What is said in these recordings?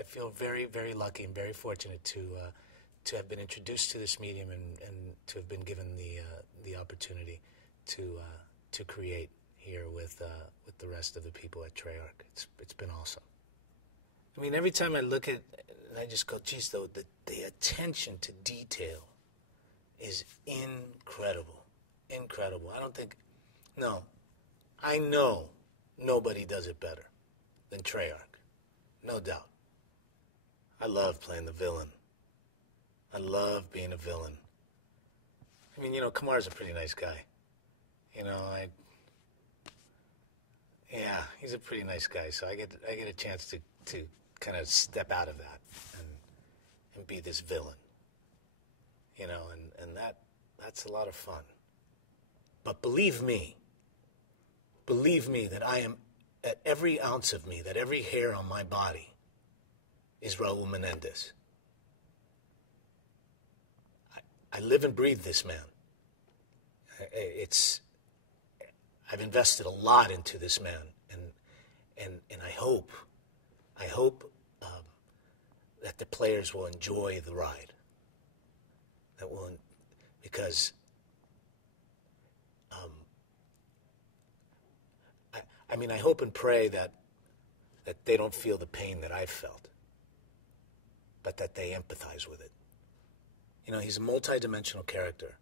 I feel very, very lucky and very fortunate to have been introduced to this medium and to have been given the opportunity to create here with the rest of the people at Treyarch. It's been awesome. I mean, every time I look at it, I just go, geez, though, the attention to detail is incredible. Incredible. I know nobody does it better than Treyarch. No doubt. I love playing the villain. I love being a villain. I mean, Kamar's a pretty nice guy. Yeah, he's a pretty nice guy, so I get a chance to kind of step out of that and be this villain. And that's a lot of fun. But believe me that I am, at every ounce of me, that every hair on my body is Raúl Menéndez. I live and breathe this man. I've invested a lot into this man, and I hope that the players will enjoy the ride. Because I hope and pray that they don't feel the pain that I've felt, but that they empathize with it. He's a multi-dimensional character,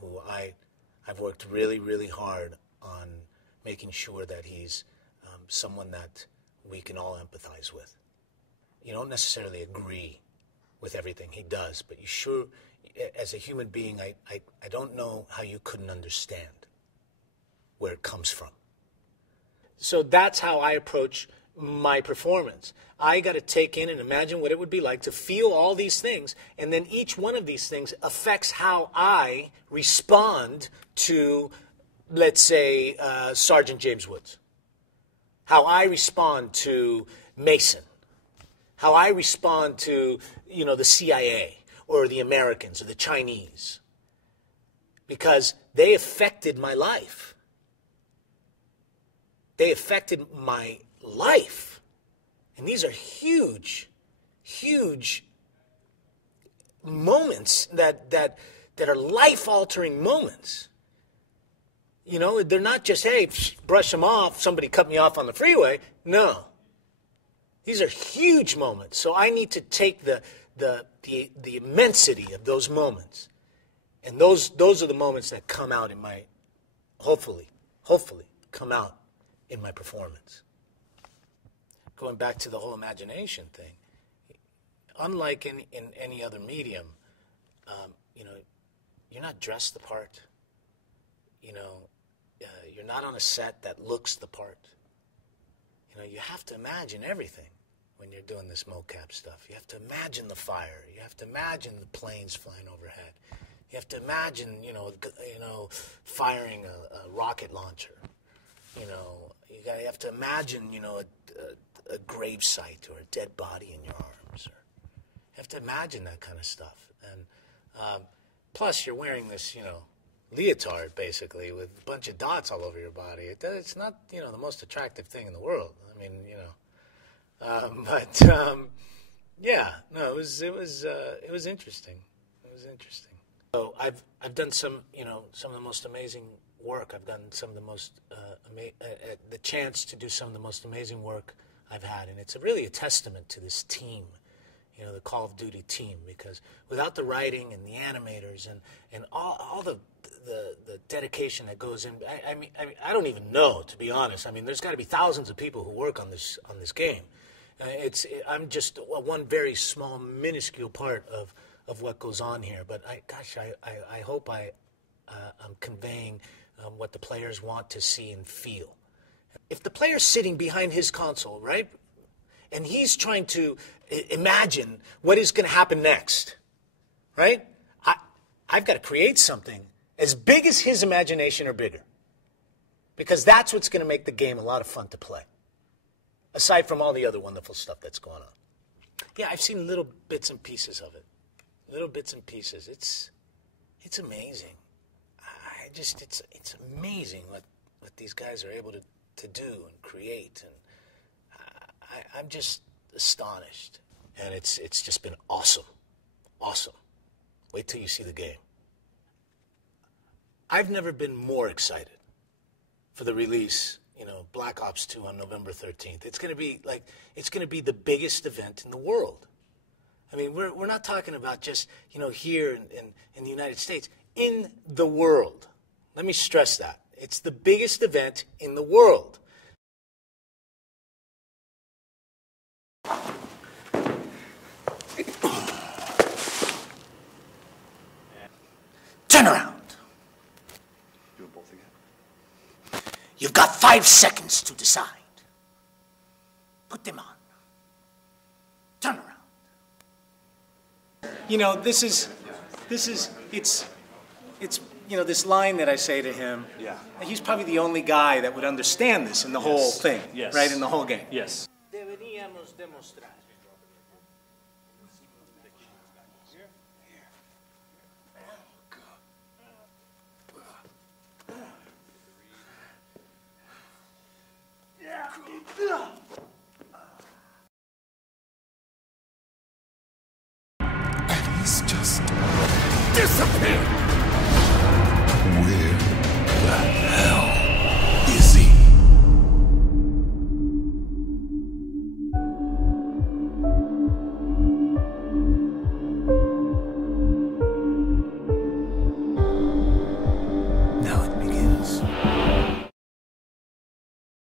who I've worked really, really hard on making sure that he's someone that we can all empathize with. You don't necessarily agree with everything he does, but you sure, as a human being, I don't know how you couldn't understand where it comes from. So that's how I approach my performance. I got to take in and imagine what it would be like to feel all these things, and then each one of these things affects how I respond to, let's say, Sergeant James Woods. How I respond to Mason. How I respond to, the CIA or the Americans or the Chinese. Because they affected my life. They affected my life. And these are huge, huge moments that are life-altering moments. They're not just, hey, brush them off, somebody cut me off on the freeway. No. These are huge moments. So I need to take the immensity of those moments. And those are the moments that come out in my, hopefully, come out in my performance. Going back to the whole imagination thing, unlike in any other medium, you're not dressed the part. You're not on a set that looks the part. You have to imagine everything when you're doing this mocap stuff. You have to imagine the fire. You have to imagine the planes flying overhead. You have to imagine, firing a rocket launcher. You have to imagine, a grave site or a dead body in your arms. Or you have to imagine that kind of stuff. And plus, you're wearing this, leotard, basically, with a bunch of dots all over your body. It's not, the most attractive thing in the world. I mean, yeah, no, it was interesting. It was interesting. So I've done some of the most amazing work. I've done some of the most the chance to do some of the most amazing work I've had, and it's really a testament to this team, the Call of Duty team, because without the writing and the animators and all the dedication that goes in, I don't even know, to be honest. I mean, there's got to be thousands of people who work on this game. I'm just one very small, minuscule part of what goes on here. But I hope I'm conveying what the players want to see and feel. If the player's sitting behind his console, right, and he's trying to imagine what is going to happen next, right, I've got to create something as big as his imagination or bigger, because that's what's going to make the game a lot of fun to play, aside from all the other wonderful stuff that's going on. Yeah, I've seen little bits and pieces of it. Little bits and pieces. It's amazing. It's amazing what these guys are able to do and create. And I'm just astonished. And it's just been awesome. Awesome. Wait till you see the game. I've never been more excited for the release, Black Ops 2 on November 13th. It's going to be the biggest event in the world. I mean, we're not talking about just, here in the United States. In the world. Let me stress that. It's the biggest event in the world. Turn around. Do it both again. You've got 5 seconds to decide. Put them on. Turn around. It's this line that I say to him. Yeah. He's probably the only guy that would understand this in the whole thing. Yes. Right, in the whole game. Yes. Deberíamos demostrar. He's just disappeared.